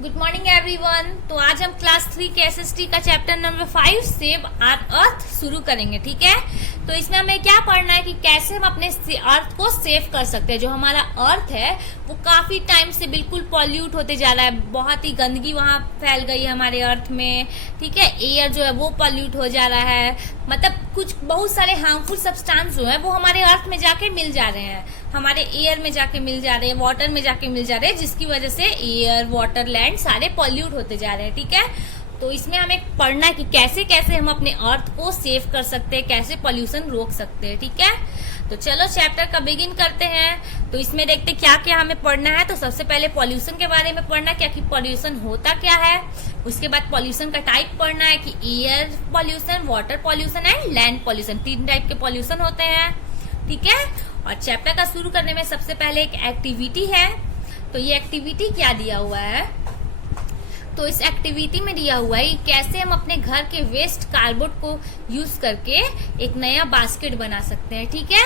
Good morning everyone. तो आज हम क्लास 3 के एसएसटी का chapter number 5 save our earth शुरू करेंगे। ठीक है, तो इसमें हमें क्या पढ़ना है कि कैसे हम अपने अर्थ को सेव कर सकते हैं। जो हमारा अर्थ है वो काफी टाइम से बिल्कुल पॉल्यूट होते जा रहा है, बहुत ही गंदगी वहां फैल गई है हमारे अर्थ में। ठीक है, एयर जो है वो पॉल्यूट हो जा रहा है, मतलब कुछ बहुत सारे हार्मफुल सब्सटेंस जो है वो हमारे अर्थ में जाके मिल जा रहे हैं, हमारे एयर में जाके मिल जा रहे हैं, वाटर में जाके मिल जा रहे हैं, जिसकी वजह से एयर, वाटर, लैंड सारे पॉल्यूट होते जा रहे हैं। ठीक है, तो इसमें हमें पढ़ना है कि कैसे कैसे हम अपने अर्थ को सेव कर सकते हैं, कैसे पॉल्यूशन रोक सकते हैं। ठीक है, तो चलो चैप्टर का बिगिन करते हैं। तो इसमें देखते क्या क्या हमें पढ़ना है। तो सबसे पहले पॉल्यूशन के बारे में पढ़ना है कि पॉल्यूशन होता क्या है। उसके बाद पॉल्यूशन का टाइप पढ़ना है कि air pollution, water pollution and land pollution, 3 type के पॉल्यूशन होते हैं। ठीक है, और चैप्टर का शुरू करने में सबसे पहले एक एक्टिविटी है। तो ये एक्टिविटी क्या दिया हुआ है, तो इस एक्टिविटी में दिया हुआ है कि कैसे हम अपने घर के वेस्ट कार्डबोर्ड को यूज करके एक नया बास्केट बना सकते हैं। ठीक है,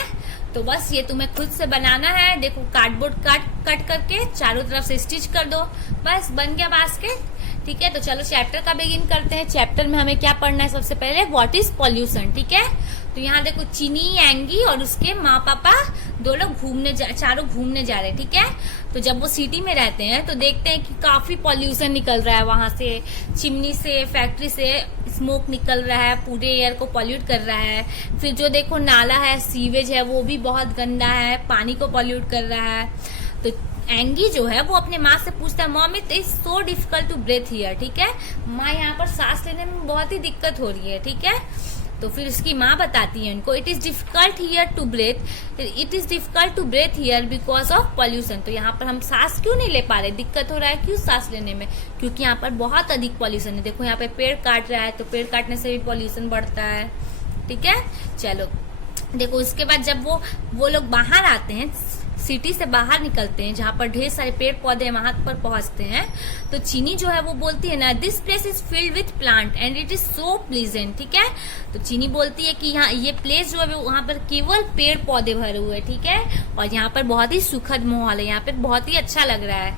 तो बस ये तुम्हें खुद से बनाना है। देखो, कार्डबोर्ड कट करके चारों तरफ से स्टिच कर दो, बस बन गया बास्केट। ठीक है, तो चलो चैप्टर का बिगिन करते हैं। चैप्टर में हमें क्या पढ़ना है, सबसे पहले व्हाट इज पॉल्यूशन। ठीक है, तो यहाँ देखो चीनी, एंगी और उसके माँ पापा दो लोग चारों घूमने जा रहे हैं। ठीक है, तो जब वो सिटी में रहते हैं तो देखते हैं कि काफी पॉल्यूशन निकल रहा है वहां से, चिमनी से, फैक्ट्री से स्मोक निकल रहा है, पूरे एयर को पॉल्यूट कर रहा है। फिर जो देखो नाला है, सीवेज है, वो भी बहुत गंदा है, पानी को पॉल्यूट कर रहा है। तो एंगी जो है वो अपने माँ से पूछता है, mom it is so difficult to breath here. ठीक है, माँ यहाँ पर सांस लेने में बहुत ही दिक्कत हो रही है। ठीक है, तो फिर उसकी माँ बताती है उनको, it is difficult here to breath, it is difficult to breath here because of pollution. तो यहाँ पर हम सांस क्यों नहीं ले पा रहे, दिक्कत हो रहा है क्यों सांस लेने में, क्योंकि यहाँ पर बहुत अधिक पॉल्यूशन है। देखो यहाँ पे पेड़ काट रहा है, तो पेड़ काटने से भी पॉल्यूशन बढ़ता है। ठीक है, चलो देखो उसके बाद जब वो लोग बाहर आते हैं, सिटी से बाहर निकलते हैं जहाँ पर ढेर सारे पेड़ पौधे वहां पर पहुंचते हैं, तो चीनी जो है वो बोलती है ना, this place is filled with plant and it is so pleasant. ठीक है, तो चीनी बोलती है कि यहाँ ये प्लेस जो है वहां पर केवल पेड़ पौधे भरे हुए हैं। ठीक है, और यहाँ पर बहुत ही सुखद माहौल है, यहाँ पर बहुत ही अच्छा लग रहा है।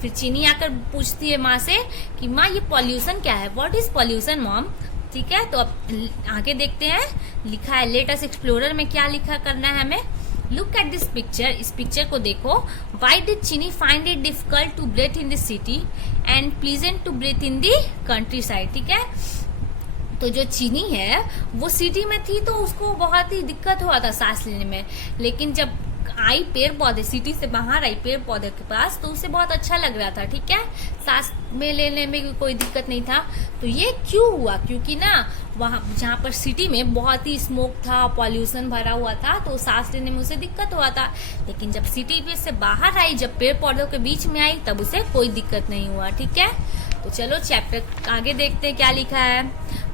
फिर चीनी आकर पूछती है माँ से कि माँ ये पॉल्यूशन क्या है, व्हाट इज पॉल्यूशन मॉम। ठीक है, तो अब आगे देखते हैं, लिखा है लेट अस एक्सप्लोरर में क्या लिखा करना है हमें। लुक एट दिस पिक्चर, इस पिक्चर को देखो। Why did Chinni find it difficult to breathe in the city and pleasant to breathe in the countryside. ठीक है, तो जो चीनी है वो सिटी में थी तो उसको बहुत ही दिक्कत हुआ था सांस लेने में, लेकिन जब आई पेड़ पौधे, सिटी से बाहर आई पेड़ पौधे के पास, तो उसे बहुत अच्छा लग रहा था। ठीक है, सांस में लेने में कोई दिक्कत नहीं था। तो ये क्यों हुआ, क्योंकि ना वहां जहाँ पर सिटी में बहुत ही स्मोक था, पॉल्यूशन भरा हुआ था, तो सांस लेने में उसे दिक्कत हुआ था। लेकिन जब सिटी से बाहर आई, जब पेड़ पौधों के बीच में आई, तब उसे कोई दिक्कत नहीं हुआ। ठीक है, तो चलो चैप्टर आगे देखते हैं क्या लिखा है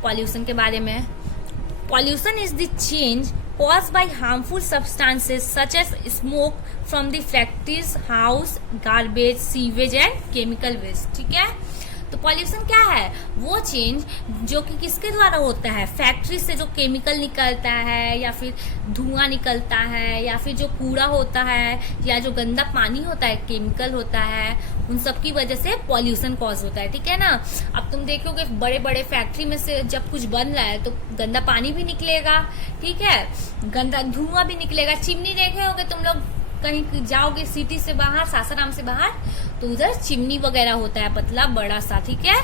पॉल्यूशन के बारे में। Pollution is the change caused by harmful substances such as smoke from the factories, house, garbage, sewage and chemical waste। ठीक है, तो पॉल्यूशन क्या है, वो चेंज जो कि किसके द्वारा होता है, फैक्ट्री से जो केमिकल निकलता है, या फिर धुआं निकलता है, या फिर जो कूड़ा होता है, या जो गंदा पानी होता है, केमिकल होता है, उन सब की वजह से पॉल्यूशन कॉज होता है। ठीक है ना, अब तुम देखोगे बड़े बड़े फैक्ट्री में से जब कुछ बन रहा है तो गंदा पानी भी निकलेगा। ठीक है, गंदा धुआं भी निकलेगा। चिमनी देखे होगे तुम लोग, कहीं जाओगे सिटी से बाहर, सासाराम से बाहर, तो उधर चिमनी वगैरह होता है, पतला बड़ा सा। ठीक है,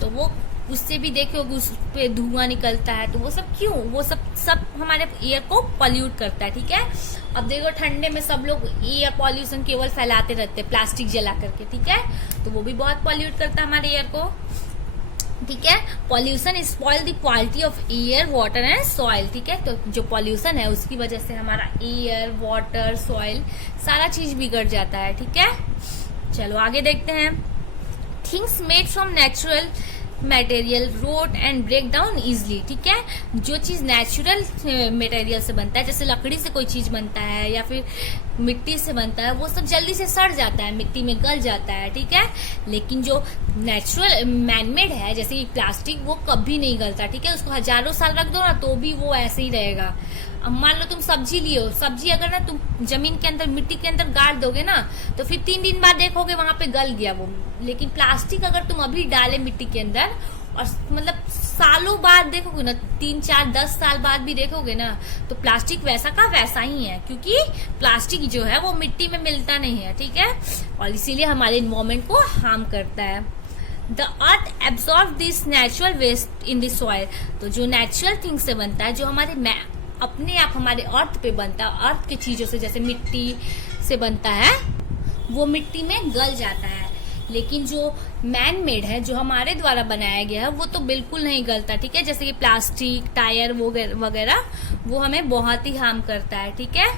तो वो उससे भी देखोगे उस पे धुआं निकलता है, तो वो सब क्यों, वो सब हमारे एयर को पॉल्यूट करता है। ठीक है, अब देखो ठंडे में सब लोग एयर पॉल्यूशन केवल फैलाते रहते हैं प्लास्टिक जला करके। ठीक है, तो वो भी बहुत पॉल्यूट करता है हमारे एयर को। ठीक है, pollution spoil the quality of air, water and soil. ठीक है, तो जो पॉल्यूशन है उसकी वजह से हमारा एयर, वाटर, सॉइल सारा चीज बिगड़ जाता है। ठीक है, चलो आगे देखते हैं। Things made from natural material rot and break down easily. ठीक है, जो चीज नेचुरल मटेरियल से बनता है, जैसे लकड़ी से कोई चीज बनता है या फिर मिट्टी से बनता है, वो सब जल्दी से सड़ जाता है, मिट्टी में गल जाता है। ठीक है, लेकिन जो नेचुरल मैनमेड है जैसे कि प्लास्टिक, वो कभी नहीं गलता। ठीक है, उसको हजारों साल रख दो ना तो भी वो ऐसे ही रहेगा। अब मान लो तुम सब्जी लियो, सब्जी अगर ना तुम जमीन के अंदर मिट्टी के अंदर गाड़ दोगे ना तो फिर 3 दिन बाद देखोगे वहां पे गल गया वो। लेकिन प्लास्टिक अगर तुम अभी डाले मिट्टी के अंदर और मतलब सालों बाद देखोगे ना, 3, 4, 10 साल बाद भी देखोगे ना, तो प्लास्टिक वैसा का वैसा ही है, क्योंकि प्लास्टिक जो है वो मिट्टी में मिलता नहीं है, ठीक है, और इसीलिए हमारे एनवायरमेंट को हार्म करता है। The earth absorb this natural waste in the soil. तो जो नेचुरल थिंग से बनता है, जो हमारे अपने आप हमारे अर्थ पे बनता है, अर्थ की चीजों से जैसे मिट्टी से बनता है, वो मिट्टी में गल जाता है। लेकिन जो मैन मेड है, जो हमारे द्वारा बनाया गया है, वो तो बिल्कुल नहीं गलता, ठीक है। जैसे कि प्लास्टिक, टायर वगैरह वो हमें बहुत ही हार्म करता है, ठीक है।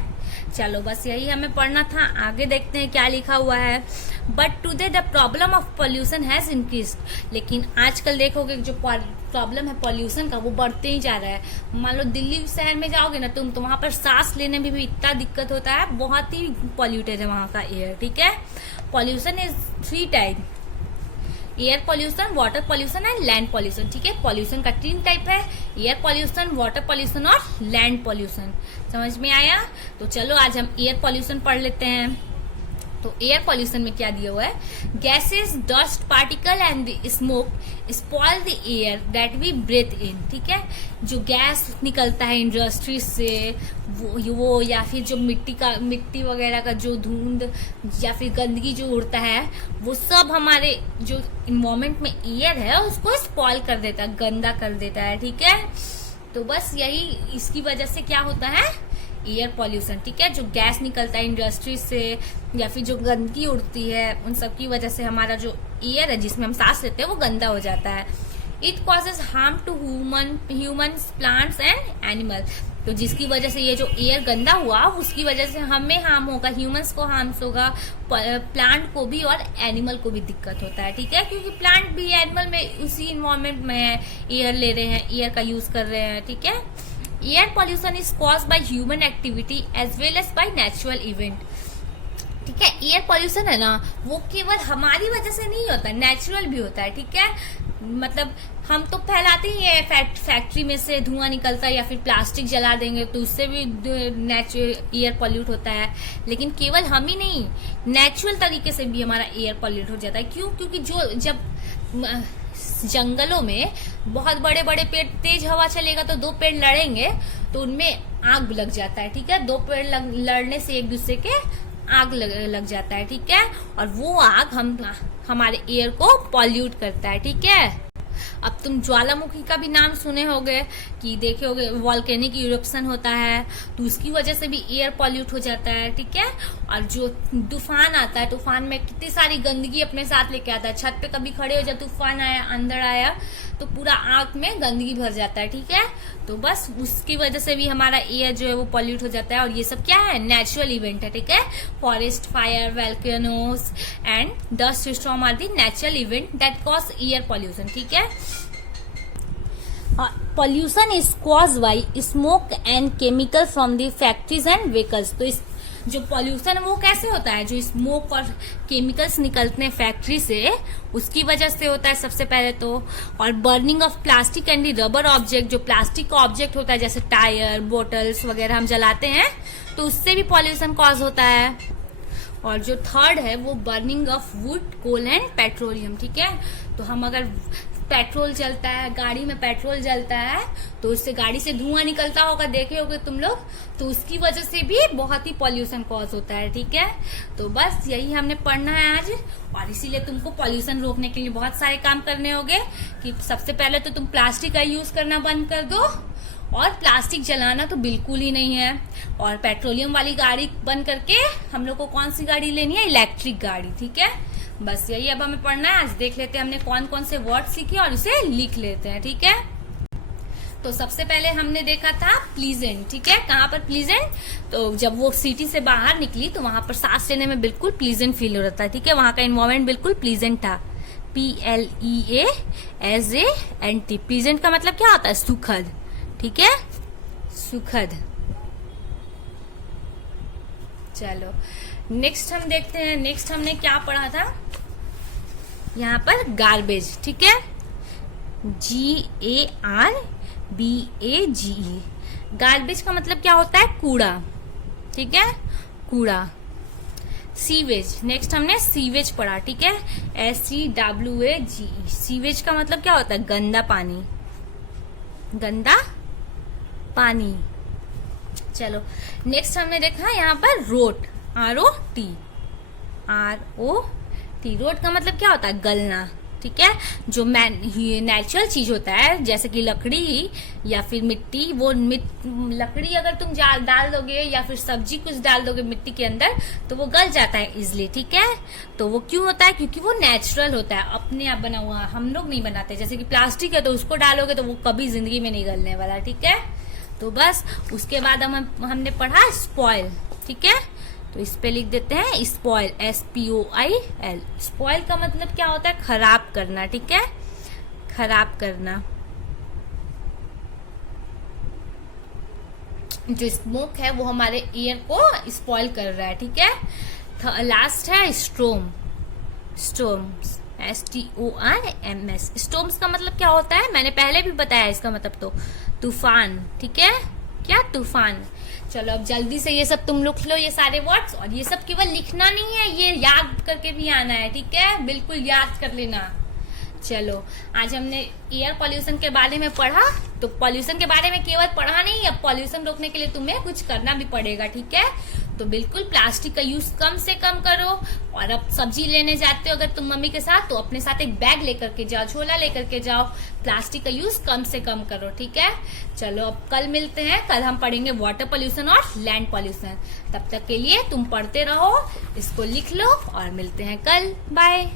चलो बस यही हमें पढ़ना था, आगे देखते हैं क्या लिखा हुआ है। But today the problem of pollution has increased. लेकिन आजकल देखोगे जो प्रॉब्लम है पॉल्यूशन का वो बढ़ते ही जा रहा है। मान लो दिल्ली शहर में जाओगे ना तुम, तो वहां पर सांस लेने में भी इतना दिक्कत होता है, बहुत ही पॉल्यूटेड है वहां का एयर, ठीक है। Pollution is 3 type, air pollution, water pollution and land pollution, ठीक है। पॉल्यूशन का 3 टाइप है, एयर पॉल्यूशन, वाटर पॉल्यूशन और लैंड पॉल्यूशन। समझ में आया? तो चलो आज हम एयर पॉल्यूशन पढ़ लेते हैं। तो एयर पॉल्यूशन में क्या दिया हुआ है, gases, dust particle and smoke spoil the air that we breathe in, ठीक है। जो गैस निकलता है इंडस्ट्री से वो या फिर जो मिट्टी वगैरह का जो धुंध या फिर गंदगी जो उड़ता है, वो सब हमारे जो इन्वायरमेंट में एयर है उसको स्पॉइल कर देता है, गंदा कर देता है, ठीक है। तो बस यही इसकी वजह से क्या होता है, एयर पॉल्यूशन, ठीक है। जो गैस निकलता है इंडस्ट्री से या फिर जो गंदगी उड़ती है, उन सब की वजह से हमारा जो एयर है जिसमें हम सांस लेते हैं वो गंदा हो जाता है। It causes harm to humans, plants and animal. तो जिसकी वजह से ये जो एयर गंदा हुआ उसकी वजह से हमें हार्म होगा, ह्यूमंस को हार्म होगा, प्लांट को भी और एनिमल को भी दिक्कत होता है, ठीक है। क्योंकि प्लांट भी एनिमल में उसी इन्वायरमेंट में है, एयर ले रहे हैं, एयर का यूज कर रहे हैं, ठीक है। Air pollution is caused by human activity as well as by natural event, ठीक है। एयर पॉल्यूशन है ना वो केवल हमारी वजह से नहीं होता, नेचुरल भी होता है, ठीक है। मतलब हम तो फैलाते ही है, फैक्ट्री में से धुआं निकलता है या फिर प्लास्टिक जला देंगे तो उससे भी नेचुरल एयर पॉल्यूट होता है। लेकिन केवल हम ही नहीं, नेचुरल तरीके से भी हमारा एयर पॉल्यूट हो जाता है। क्यों? क्योंकि जब जंगलों में बहुत बड़े बड़े पेड़, तेज हवा चलेगा तो 2 पेड़ लड़ेंगे तो उनमें आग लग जाता है, ठीक है। 2 पेड़ लड़ने से एक दूसरे के आग लग जाता है, ठीक है। और वो आग हमारे एयर को पॉल्यूट करता है, ठीक है। अब तुम ज्वालामुखी का भी नाम सुने होगे कि देखे होगे, वॉल्केनिक इरप्शन होता है तो उसकी वजह से भी एयर पॉल्यूट हो जाता है, ठीक है। और जो तूफान आता है, तूफान में कितनी सारी गंदगी अपने साथ लेके आता है। छत पे कभी खड़े हो जाए, तूफान आया, अंदर आया तो पूरा आग में गंदगी भर जाता है, ठीक है। तो बस उसकी वजह से भी हमारा एयर जो है वो पॉल्यूट हो जाता है। और ये सब क्या है, नेचुरल इवेंट है, ठीक है। Forest fire, volcanoes and dust storm are the natural event that cause air pollution, ठीक है। Pollution is cause by smoke and chemical from the factories and vehicles. तो इस जो पॉल्यूशन वो कैसे होता है, जो स्मोक और केमिकल्स निकलते हैं फैक्ट्री से, उसकी वजह से होता है सबसे पहले तो। और burning of plastic and the rubber object, जो प्लास्टिक का ऑब्जेक्ट होता है जैसे टायर, बोटल्स वगैरह हम जलाते हैं तो उससे भी पॉल्यूशन कॉज होता है। और जो थर्ड है वो burning of wood, coal and petroleum, ठीक है। तो हम अगर पेट्रोल जलता है, गाड़ी में पेट्रोल जलता है तो उससे गाड़ी से धुआं निकलता होगा, देखे होगे तुम लोग, तो उसकी वजह से भी बहुत ही पॉल्यूशन कॉज होता है, ठीक है। तो बस यही हमने पढ़ना है आज। और इसीलिए तुमको पॉल्यूशन रोकने के लिए बहुत सारे काम करने होंगे कि सबसे पहले तो तुम प्लास्टिक का यूज करना बंद कर दो, और प्लास्टिक जलाना तो बिल्कुल ही नहीं है। और पेट्रोलियम वाली गाड़ी बंद करके हम लोग को कौन सी गाड़ी लेनी है, इलेक्ट्रिक गाड़ी, ठीक है। बस यही अब हमें पढ़ना है। आज देख लेते हैं हमने कौन कौन से वर्ड सीखे और उसे लिख लेते हैं, ठीक है। तो सबसे पहले हमने देखा था प्लीजेंट, ठीक है। कहाँ पर प्लीजेंट, तो जब वो सिटी से बाहर निकली तो वहां पर सांस लेने में बिल्कुल प्लीजेंट फील हो रहा था, ठीक है। वहां का एनवायरमेंट बिल्कुल प्लीजेंट था, PLEASANT। प्लीजेंट का मतलब क्या होता है, सुखद, ठीक है, सुखद। चलो नेक्स्ट हम देखते हैं। नेक्स्ट हमने क्या पढ़ा था, यहाँ पर गार्बेज, ठीक है, GARBAGE। गार्बेज का मतलब क्या होता है? कूड़ा, ठीक है, कूड़ा। सीवेज, नेक्स्ट हमने सीवेज पढ़ा, ठीक है, SEWAGE। सीवेज का मतलब क्या होता है? गंदा पानी, गंदा पानी। चलो नेक्स्ट हमने देखा यहाँ पर रोट, ROT, रोट का मतलब क्या होता है? गलना, ठीक है। जो नेचुरल चीज होता है जैसे कि लकड़ी या फिर मिट्टी, वो लकड़ी अगर तुम डाल दोगे या फिर सब्जी कुछ डाल दोगे मिट्टी के अंदर तो वो गल जाता है इजिली, ठीक है। तो वो क्यों होता है? क्योंकि वो नेचुरल होता है, अपने आप बना हुआ, हम लोग नहीं बनाते। जैसे कि प्लास्टिक है तो उसको डालोगे तो वो कभी जिंदगी में नहीं गलने वाला, ठीक है। तो बस उसके बाद हमने पढ़ा स्पॉइल, ठीक है। तो इस पे लिख देते हैं स्पॉइल, SPOIL। स्पॉइल का मतलब क्या होता है? खराब करना, ठीक है, खराब करना। जो स्मोक है वो हमारे ईयर को स्पॉइल कर रहा है, ठीक है। लास्ट है स्टॉर्म, स्टॉर्म्स, STORMS। स्टॉर्म्स का मतलब क्या होता है? मैंने पहले भी बताया इसका मतलब, तो तूफान, ठीक है, क्या? तूफान। चलो अब जल्दी से ये सब तुम लिख लो, ये सारे वर्ड्स। और ये सब केवल लिखना नहीं है, ये याद करके भी आना है, ठीक है, बिल्कुल याद कर लेना। चलो आज हमने एयर पॉल्यूशन के बारे में पढ़ा। तो पॉल्यूशन के बारे में केवल पढ़ा नहीं, अब पॉल्यूशन रोकने के लिए तुम्हें कुछ करना भी पड़ेगा, ठीक है। तो बिल्कुल प्लास्टिक का यूज कम से कम करो। और अब सब्जी लेने जाते हो अगर तुम मम्मी के साथ, तो अपने साथ एक बैग लेकर के जाओ, झोला लेकर के जाओ। प्लास्टिक का यूज कम से कम करो, ठीक है। चलो अब कल मिलते हैं, कल हम पढ़ेंगे वाटर पॉल्यूशन और लैंड पॉल्यूशन। तब तक के लिए तुम पढ़ते रहो, इसको लिख लो और मिलते हैं कल। बाय।